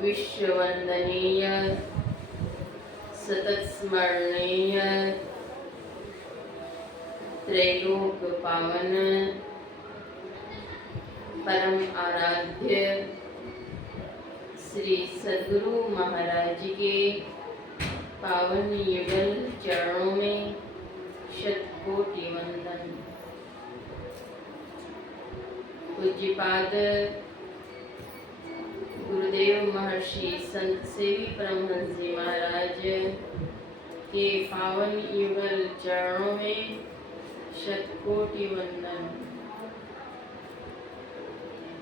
विश्ववंदनीय सतत स्मरणीय त्रैलोक पावन परम आराध्य श्री सद्गुरु महाराज के पावन युगल चरणों में शतकोटि वंदन। पूज्यपाद गुरुदेव महर्षि संत सेवी परमहंस जी महाराज के पावन युगल चरणों में शतकोटि वंदन।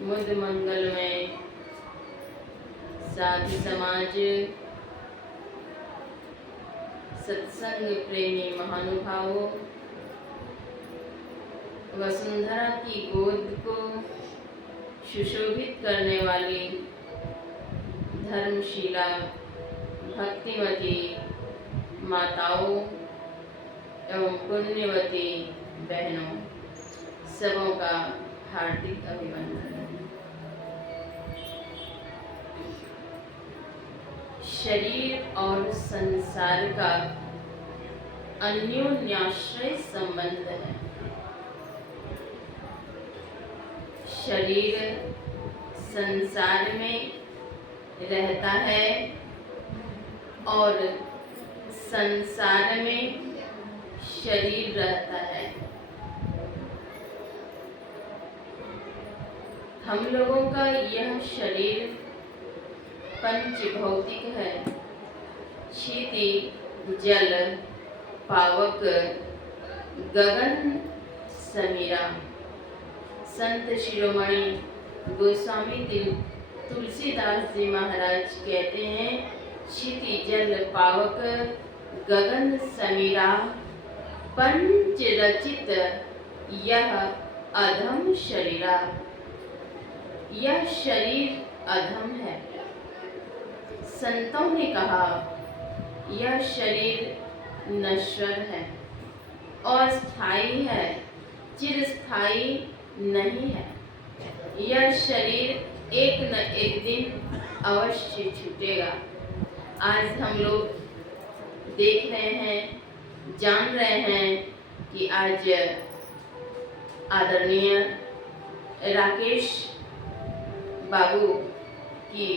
मुद मंगल में साधु समाज, सत्संग प्रेमी महानुभावों, वसुंधरा की गोद को सुशोभित करने वाली धर्मशीला भक्तिमती माताओं एवं पुण्यवती बहनों, सबों का हार्दिक अभिनंदन। शरीर और संसार का अन्योन्याश्रय संबंध है। शरीर संसार में रहता है और संसार में शरीर रहता है। हम लोगों का यह शरीर पंचभौतिक है। क्षिति, जल, पावक, गगन, समीरा। संत शिरोमणि गोस्वामी तुलसीदास जी महाराज कहते हैं, क्षिति, जल, पावक, गगन, समीरा पंच रचित यह अधम शरीरा। यह शरीर अधम है। संतों ने कहा यह शरीर नश्वर है और स्थायी है, चिरस्थायी नहीं है। यह शरीर एक न एक दिन अवश्य छूटेगा। आज हम लोग देख रहे हैं, जान रहे हैं कि आज आदरणीय राकेश बाबू की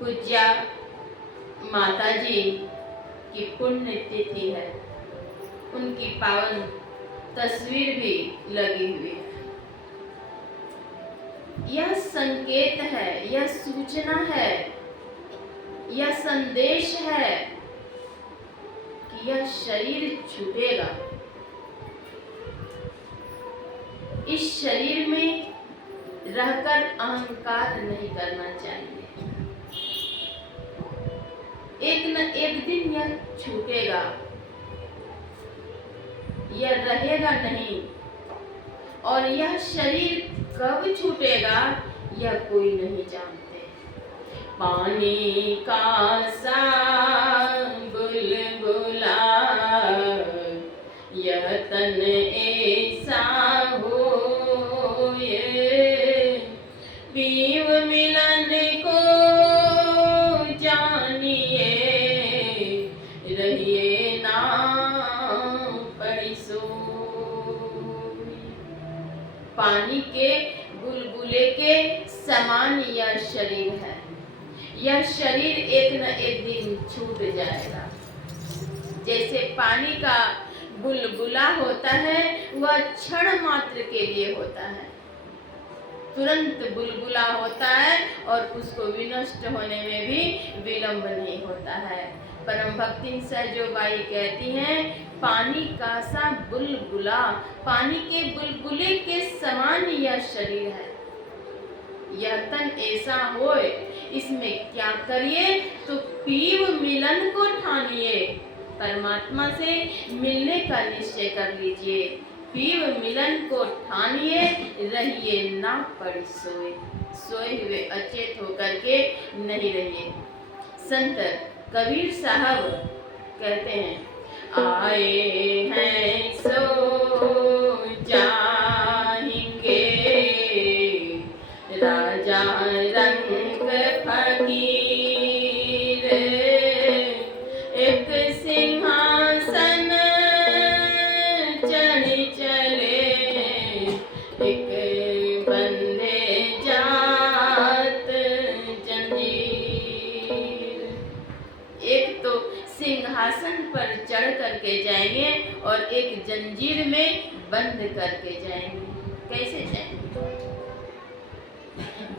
पूज्या माताजी की पुण्य तिथि है। उनकी पावन तस्वीर भी लगी हुई है। यह संकेत है, यह सूचना है, यह संदेश है कि यह शरीर छूटेगा। इस शरीर में रहकर अहंकार नहीं करना चाहिए। एक न एक दिन यह छूटेगा, यह रहेगा नहीं। और यह शरीर कब छूटेगा यह कोई नहीं जानते। पानी का सा बुलबुला यह तन ऐसा हो, ये पीव मिलन को जानिए, रहिए ना पड़ी सो। पानी के बुलबुले के समान यह शरीर है। यह शरीर एक न एक दिन छूट जाएगा। जैसे पानी का बुलबुला होता है, वह क्षण मात्र के लिए होता है, तुरंत बुलबुला होता है और उसको विनष्ट होने में भी विलंब नहीं होता है। परम भक्ति सहजोबाई कहती हैं, पानी का सा बुलबुला, पानी के बुलबुले के समान यह शरीर है। यह तन ऐसा होए, इसमें क्या करिए तो पीव मिलन को ठानिए। परमात्मा से मिलने का निश्चय कर लीजिए। पीव मिलन को ठानिए, रहिए ना पड़ी सोए। सोए हुए अचेत होकर के नहीं रहिए। संत कबीर साहब कहते हैं, आए हैं सो जाएंगे, राजा रंग फकीर करके जाएंगे और एक जंजीर में बंद करके जाएंगे। कैसे जाएंगे,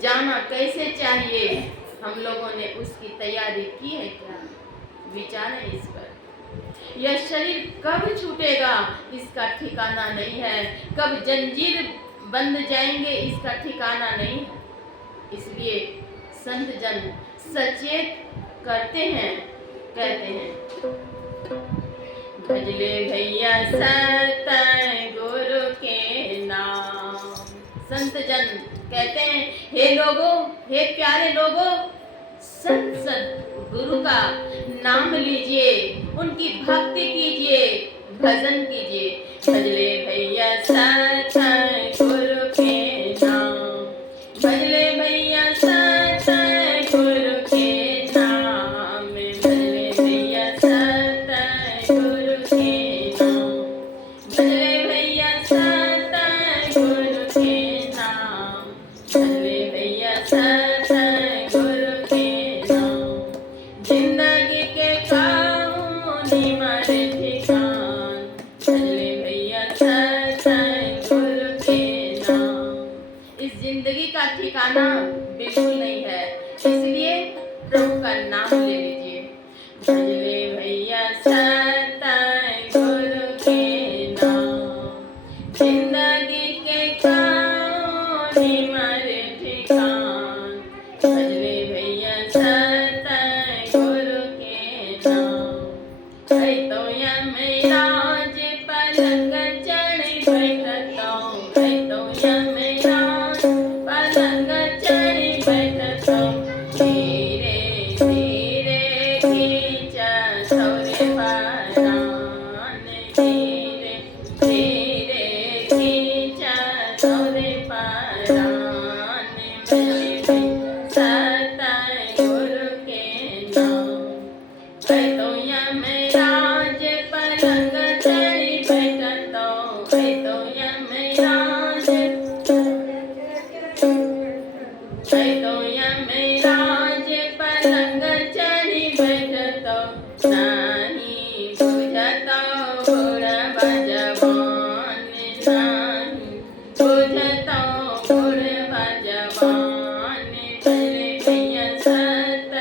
जाना कैसे चाहिए, हम लोगों ने उसकी तैयारी की है क्या? विचार है इस पर। यह शरीर कब छूटेगा इसका ठिकाना नहीं है, कब जंजीर बंद जाएंगे इसका ठिकाना नहीं है। इसलिए संत जन सचेत करते हैं, कहते हैं भजले भैया सत गुरु के नाम। संत जन कहते हैं, हे लोगों, हे प्यारे लोगों, सत गुरु का नाम लीजिए, उनकी भक्ति कीजिए, भजन कीजिए। भजले भैया सत गुरु के नाम, भजले भैया सत गुरु के नाम, भजले भैया सत गुरु के नाम, भजले भैया सत गुरु के नाम, भजले भैया सत गुरु के नाम। जिंदगी के कहानी मारे ठिकान, भजले भैया सत गुरु के नाम। इस जिंदगी का ठिकाना बिल्कुल नहीं है, इसलिए प्रभु का नाम ले लीजिए। भजले भैया सत गुरु के नाम, जिंदगी के कहानी मारे ठिकान, भजले भैया सत गुरु के नाम। है तो यमराज पलंग चढ़ बैठता हूँ, है तो यमराज पलंग चढ़ बैठता हूँ। धीरे धीरे खींचा सौरे पारान, धीरे धीरे खींचा सौरे पारान। भजले सत गुरु के नाम, है तो यमराज पलंग चढ़ बैठता हूँ, है तो यमराज, है तो यमराज पलंग चढ़ बैठता हूँ। नहीं बुझता घोड़वा जवान, नहीं बुझता घोड़वा जवान। भजले भैया सत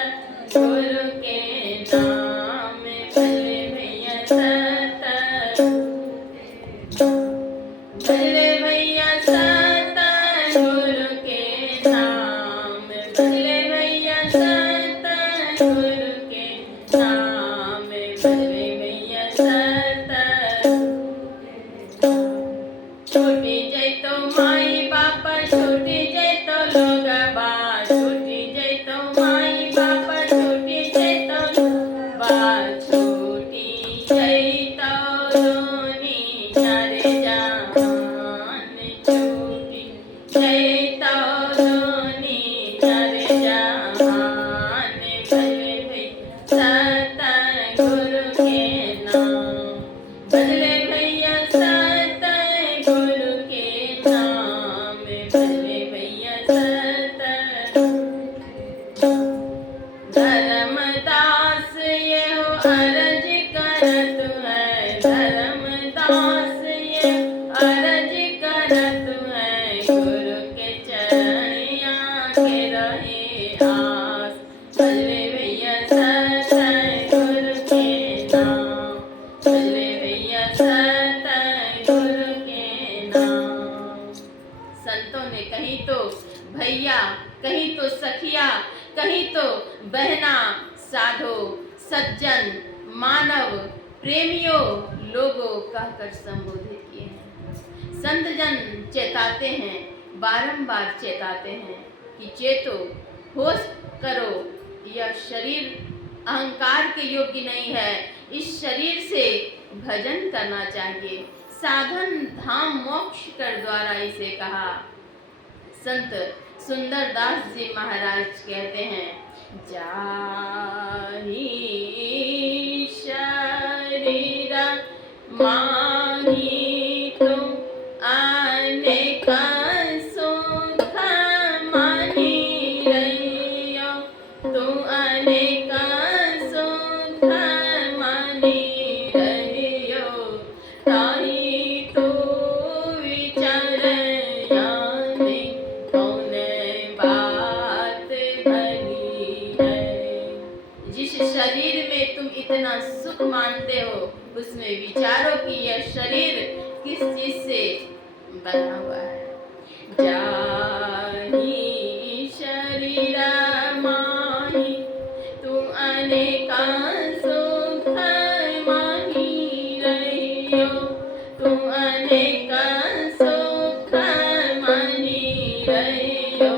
गुरु के नाम, भजले भैया सत, भजले भैया सत गुरु के नाम, भजले भैया सत गुरु के नाम, भजले भैया सत। छूटी जाए तो माई बाप, छूटी जाए तो लोगबा, छूटी जाए तो माई बाप, छूटी जाए तो लोगबा, छूटी जाए तो दोनी चारे जहान, छूटी जाए तो दोनी चारे जहान। भजले भैया सत गुरु के नाम, भजले भैया सत गुरु के नाम, भजले भैया सत। धर्मदास ये हो अर्ज करत है, धर्मदास ये अर्ज करत है, गुरु के चरणिया के रहे आस। भजले भैया सत गुरु के नाम, भजले भैया सत गुरु के नाम। संतों ने कहीं तो भैया, कहीं तो सखिया, कहीं तो बहना, साधो, सज्जन, मानव, प्रेमियों, लोगों कहकर संबोधित किए हैं। संत जन चेताते हैं, बारंबार चेताते हैं कि चेतो, होश करो, यह शरीर अहंकार के योग्य नहीं है, इस शरीर से भजन करना चाहिए। साधन धाम मोक्ष कर द्वारा इसे कहा। संत सुंदरदास जी महाराज कहते हैं, जाहि शरीर माही तो अनेक सुख माही रहियो, तू अनेक सुख माही रहियो। में विचारो कि यह शरीर किस चीज से बना हुआ है। जाहि शरीर माहि तू अनेका सुख माहि रहियो, तू अनेका सुख माहि रहियो,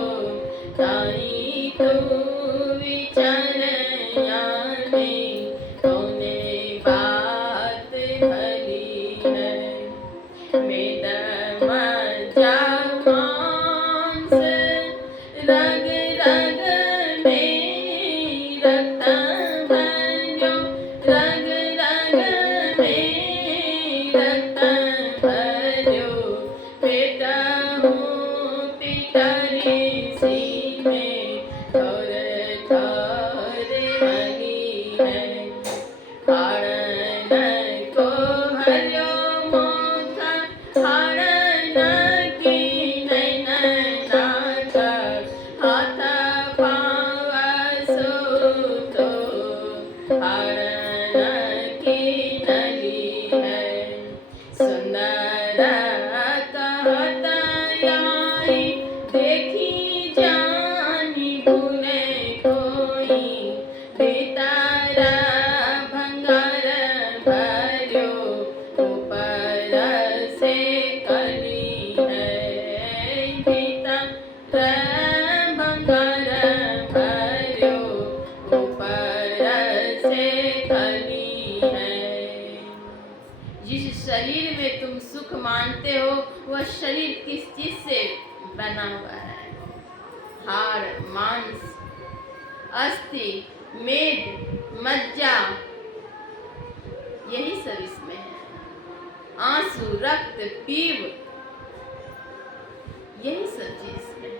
ताई तू विचार याने तूने बात भली है। मेद मज्जा मांस रग रग में रक्त भर्यो, रग रग में रक्त भर्यो, पेट हूँ पितरी सी में थोर थोर भली है। हारण को हर्यो मोथा, हारण की नैन नाथ, हाथ पाँव सूतो, हारण की नली है। सुंदर कहत आई, देखी जानी भूले कोई, भीतर भंगार भर्यो, ऊपर से कली है। भीतर भंगार भर्यो, ऊपर से कली है। जिस शरीर में तुम सुख मानते हो वह शरीर किस चीज से बना हुआ है? हाड़, मांस, अस्थि, मेद, मज्जा, यही सब इसमें है। आंसू, रक्त, पीव, यही सब चीज इसमें है।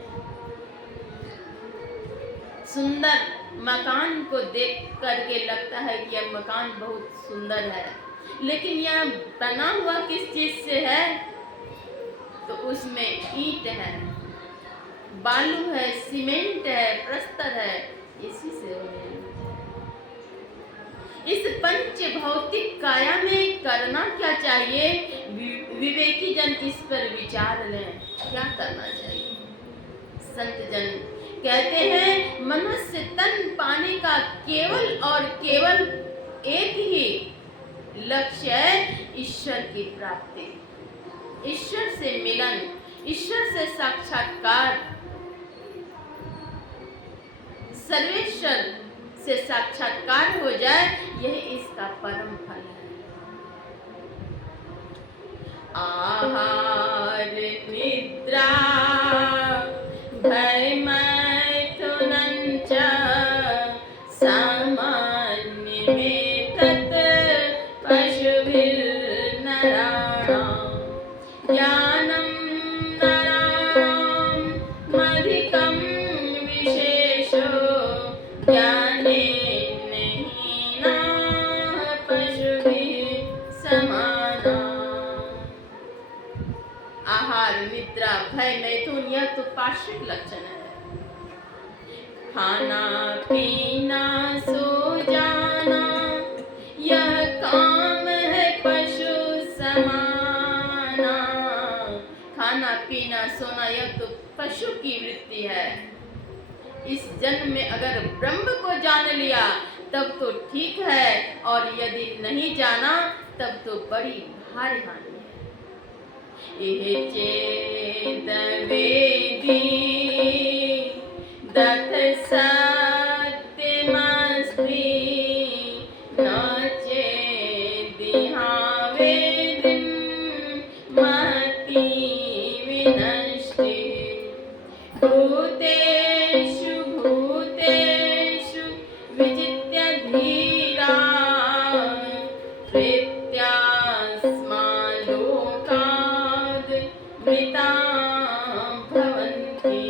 सुंदर मकान को देख करके लगता है कि यह मकान बहुत सुंदर है, लेकिन यह बना हुआ किस चीज से है? तो उसमें ईंट है, बालू है, सीमेंट है, प्रस्तर है, इसी से बने। इस पंच भौतिक काया में करना क्या चाहिए? विवेकी जन इस पर विचार लें, क्या करना चाहिए? संत जन कहते हैं मनुष्य तन पाने का केवल और केवल एक ही लक्ष्य है, ईश्वर की प्राप्ति, ईश्वर से मिलन, ईश्वर से साक्षात्कार, सर्वेश्वर से साक्षात्कार हो जाए, यही इसका परम फल है। आहार निद्रा भय मैथुनं च सामान्य में तत् पशुभिर्नराणां, ज्ञानं नराणाम् अधिकं विशेषो, ज्ञानेन हीनाः पशुभिः समानाः। आहार, निद्रा, भय, मैथुन, यह तो पार्श्विक लक्षण है। खाना पीना सो जाना यह काम है पशु समाना। खाना पीना सोना यह तो पशु की वृत्ति है। इस जन्म में अगर ब्रह्म को जान लिया तब तो ठीक है, और यदि नहीं जाना तब तो बड़ी भारी हानि है। यह चेत वेदी दत्त सत्यमस्ति, न चेदिहा वेदिं महती विनष्टि। भूतेषु भूतेषु विचित्य धीरा, प्रीत्यास्मान् लोकाद् मृता भवन्ति।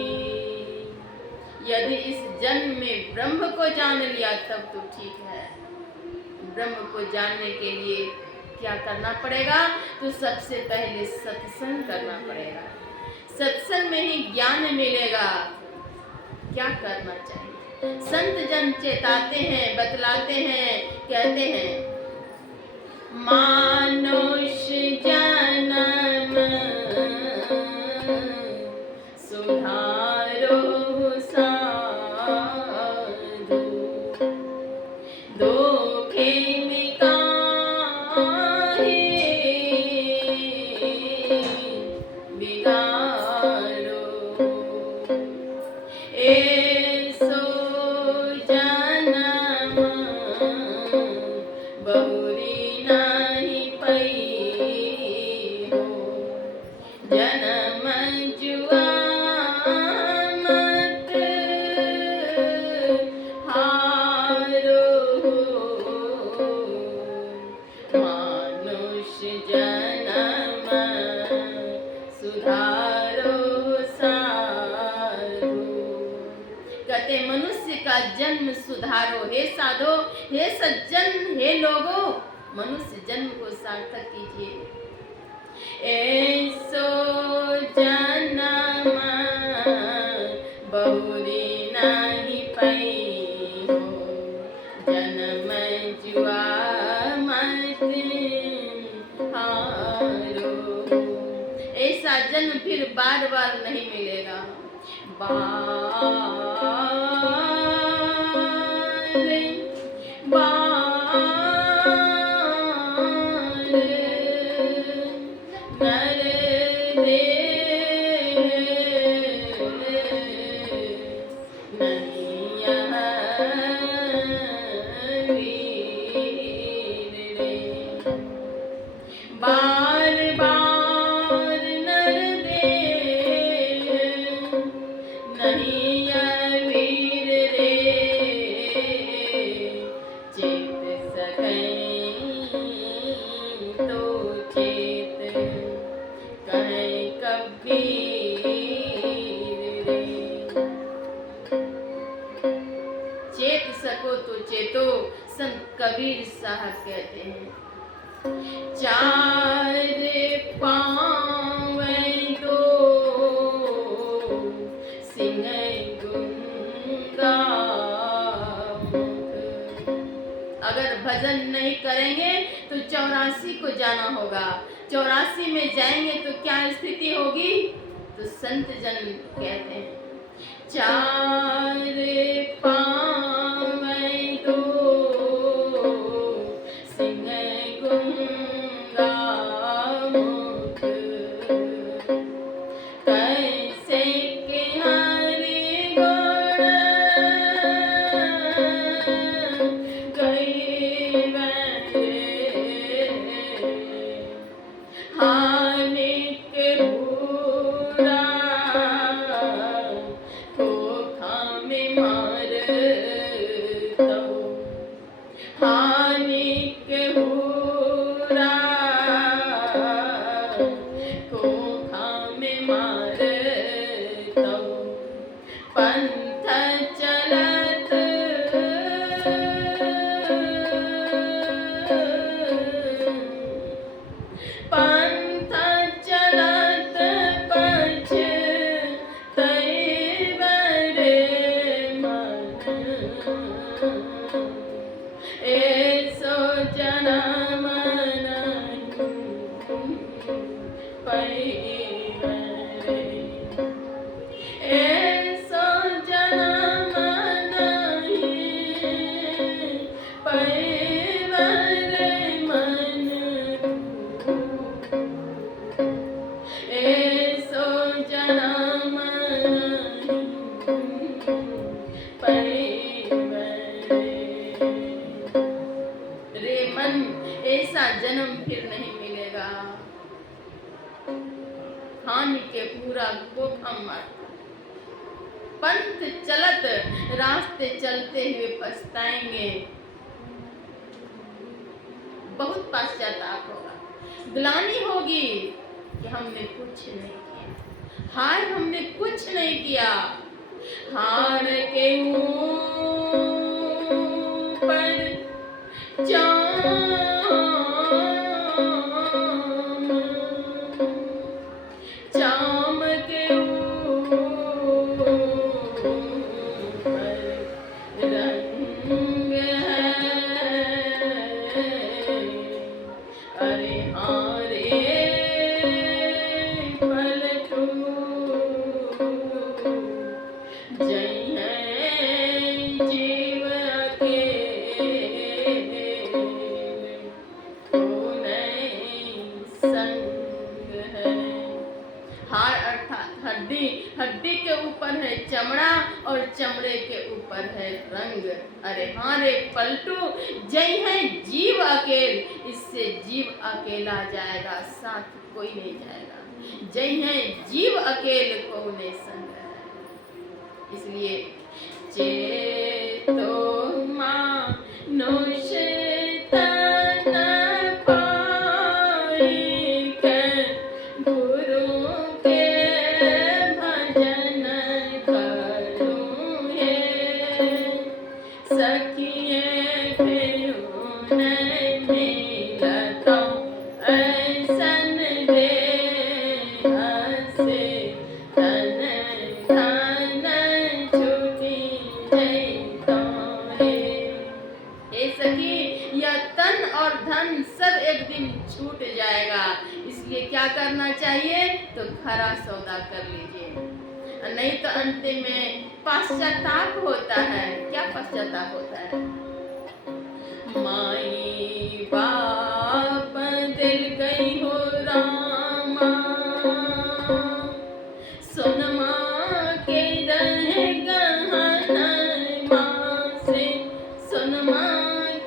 यदि इस जन्म में ब्रह्म को जान लिया तब तो ठीक है। ब्रह्म को जानने के लिए क्या करना पड़ेगा? तो सबसे पहले सत्संग करना पड़ेगा। सत्संग में ही ज्ञान मिलेगा। क्या करना चाहिए? संत जन चेताते हैं, बतलाते हैं, कहते हैं मानुष जन्म सुधारो साधु, धोखे में काहे बिगाड़ो, ऐसो जन्म बहुरी नहीं पई हो, जन्म जुआ मत हारो, मानुष जन्म सुधारो साधु। कहते मनुष्य का जन्म सुधारो हे साधो, हे सज्जन, हे लोगो, मनुष्य जन्म को सार्थक कीजिए। ऐसो जन्म बहुरी नहीं पई हो, जन्म जुआ मत हारो, ऐसा जन्म फिर बार बार नहीं मिलेगा। बार बार नर दे नहीं वीर रे, चेत सकैं तो चेत कहें कबीर रे, चेत सको तो चेतो, संत कबीर साहब कहते हैं। चार पाँव दो सिंह गुंगा मुख, अगर भजन नहीं करेंगे तो 84 को जाना होगा। 84 में जाएंगे तो क्या स्थिति होगी? तो संत जन कहते हैं चार पाँव दो सिंह गुंगा मुख, कैसे के हरि गुण गईबे, हानिक बुरा खोखा में मारतो, हानिक बुरा खोखा में मारतो, पंथ चलत पंथ चलत पछतैबे रे मन, ऐसो जन्म नहीं पईबे रे, ऐसो जन्म नहीं पईबे रे मन, ऐसो जन्म नहीं पईबे रे मन, ऐसा जन्म फिर नहीं मिलेगा। हानि के पूरा खोखा मत, पंथ चलत रास्ते चलते हुए पछताएंगे, बहुत पश्चाताप होगा, ग्लानि होगी कि हमने कुछ नहीं किया, हाय हमने कुछ नहीं किया। हार के ऊपर चाम के ऊपर रंग है, ऊपर है रंग। अरे हाँ रे पलटू, जय है जीव अकेल, इससे जीव अकेला जाएगा, साथ कोई नहीं जाएगा। जय है जीव अकेल, को ने संग है। इसलिए चेतो मानो छूट जाएगा। इसलिए क्या करना चाहिए, तो खरा सौदा कर लीजिए, नहीं तो अंत में पश्चाताप होता है। क्या पश्चाताप होता है? माई बाप दिल गई हो रामा, सोनमा के रहे गहना माँ से, सोनमा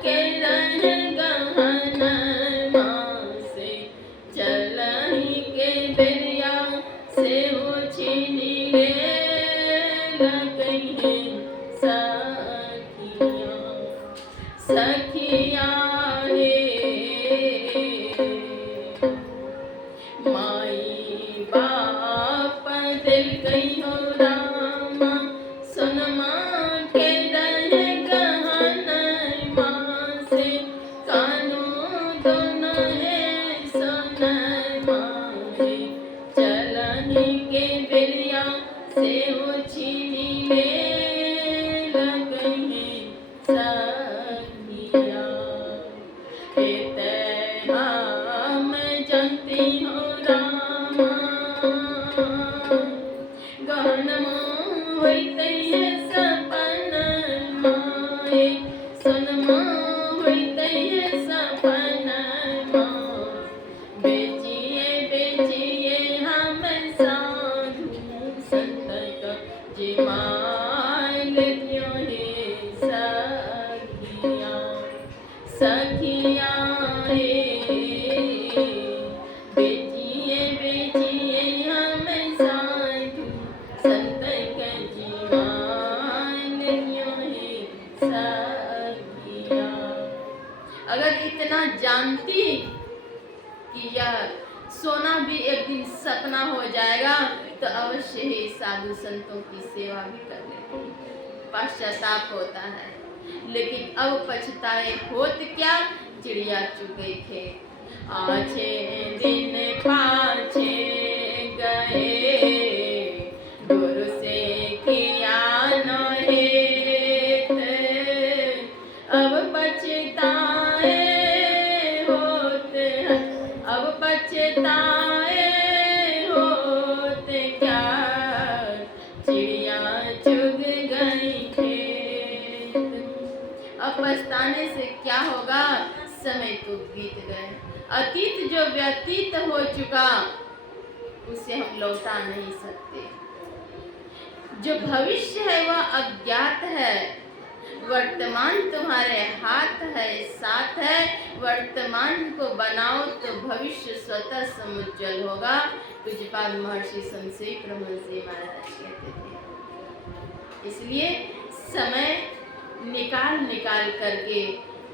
के रहे गहना माँ से, चलही के बेरिया से वो छीनी ले गई है सखियाँ, सखियाँ रे। माई बाप दिल गई हो रामा, सोनमा के रहे गहना माँ से, कानों दोनों है सोना माँ से, चलही के बेरिया से वो छीनी में लग गई है सखियाँ। मैं जानती हूँ रामा, गहनमा होइते है सपन माए, सोनमा होइते है सपन माँ, बेचिए बेचिए हम साधु संत का जिमाल दियो हे सखियाँ, सखियाँ रे। बेचिए बेचिए हम साधु संत का जिमाल दियो हे सखियाँ। अगर इतना जानती कि यह सोना भी एक दिन सपना हो जाएगा, तो अवश्य ही साधु संतों की सेवा भी कर लेती। पश्चाताप होता है, लेकिन अब पछताए होत क्या, चिड़िया चुग गई खेत। आछे दिन पाछे गए, गुरु से किया न हेत, अब पछताए होत हैं, अब पछताए होत क्या, चिड़िया चुग गई खेत। अब पछताने से क्या होगा, समय तो बीत गए। अतीत जो व्यतीत हो चुका, उसे हम लौटा नहीं सकते। जो भविष्य है वह अज्ञात है, वर्तमान तुम्हारे हाथ है, साथ है। वर्तमान को बनाओ तो भविष्य स्वतः समुज्जवल होगा। पूज्यपाद महर्षि संशयी ब्रह्मर्षि महाराज कहते थे। इसलिए समय निकाल निकाल करके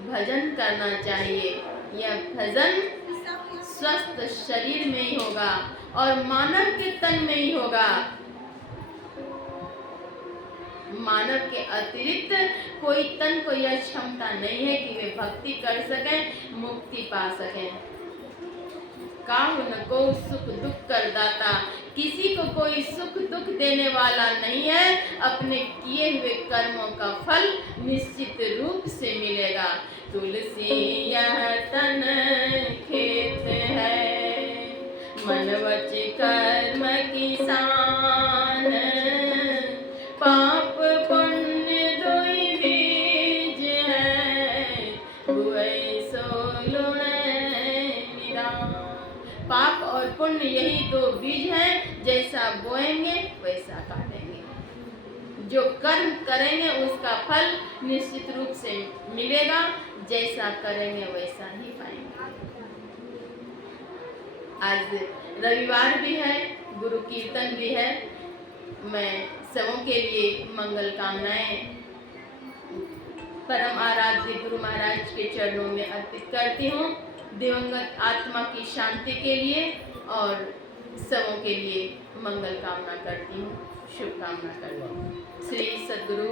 भजन करना चाहिए। यह भजन स्वस्थ शरीर में ही होगा और मानव के तन में ही होगा। मानव के अतिरिक्त कोई तन को यह क्षमता नहीं है कि वे भक्ति कर सकें, मुक्ति पा सकें। काहु न को सुख दुख कर दाता, किसी को कोई सुख दुख देने वाला नहीं है। अपने किए हुए कर्मों का फल निश्चित रूप से मिलेगा। तुलसी यह तन खेत है, मन वच कर्म किसान, पाप पुण्य दुई बीज है, बुए सो लुण निदान। पाप और पुण्य यही दो बीज हैं, जैसा बोएंगे वैसा काटेंगे। जो कर्म करेंगे उसका फल निश्चित रूप से मिलेगा, जैसा करेंगे वैसा ही पाएंगे। आज रविवार भी है, गुरु कीर्तन भी है। मैं सबों के लिए मंगल कामनाएं परम आराध्य गुरु महाराज के चरणों में अर्पित करती हूँ, दिवंगत आत्मा की शांति के लिए और सबों के लिए मंगल कामना करती हूँ, शुभकामना करती हूँ। श्री सद्गुरु